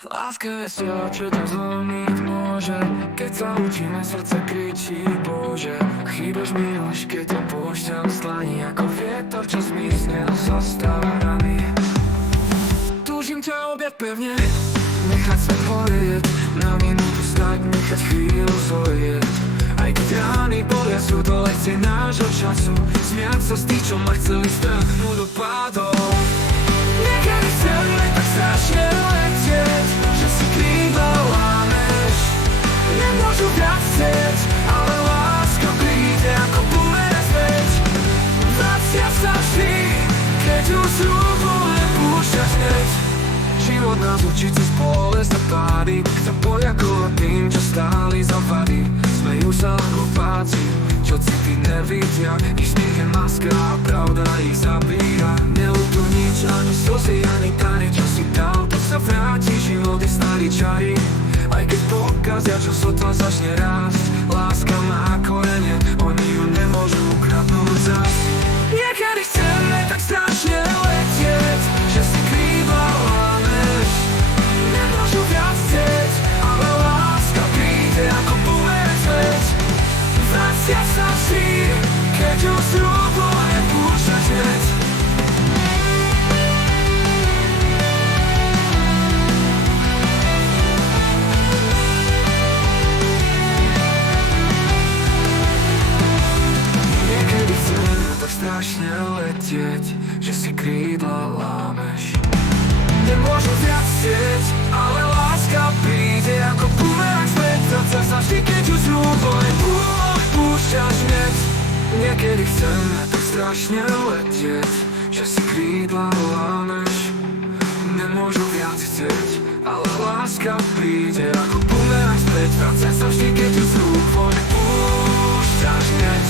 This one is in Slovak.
Láska je sila, čo to zlomiť môže. Keď sa učíme, srdce kričí Bože. Chýbaš mi už, keď ťa púšťam z dlani, ako vietor, čo zmizne a zostáva rany. Túžim ťa objať pevne, nechať sa horieť, na minútu stať, nechať chvíľu zhorieť. Aj keď rány bolia, sú to lekcie nášho času. Smiať sa z tých, čo ma chceli strhnúť do pádov. Niekedy chceme tak strašne letieť, že si krídla lámeš. Nemôžu viac chcieť, ale láska príde ako bumerang späť. Vracia sa vždy, keď ju z rúk len púšťaš hneď. Život nás učí cez bolesť a pády, chcem poďakovať tým, čo stáli za vady. Smejú sa hlupáci, čo city nevidia, ich smiech je maska a pravda ich zabíja. Neľutuj nič, ani slzy, ani tany, čo si dal, to sa vráti, život je starý čary. Aj keď pokazia, čo sotva začne rásť, láska má korene, oni ju nemôžu ukradnúť zas. Niekedy chceme tak strašne letieť, že si krídla lámeš. Nemôžu viac chcieť, ale láska príde ako bumerang späť. Vracia sa vždy, keď ju z rúk len púšťaš hneď. Niekedy chceme tak strašne letieť, že si krídla lámeš. Nemôžu viac chcieť, ale láska príde ako bumerang späť. Vracia sa vždy, keď ju z rúk len púšťaš hneď. Niekedy chceme tak strašne letieť, že si krídla lámeš. Nemôžu viac chcieť, ale láska príde ako bumerang späť. Vracia sa vždy, keď ju z rúk len púšťaš hneď.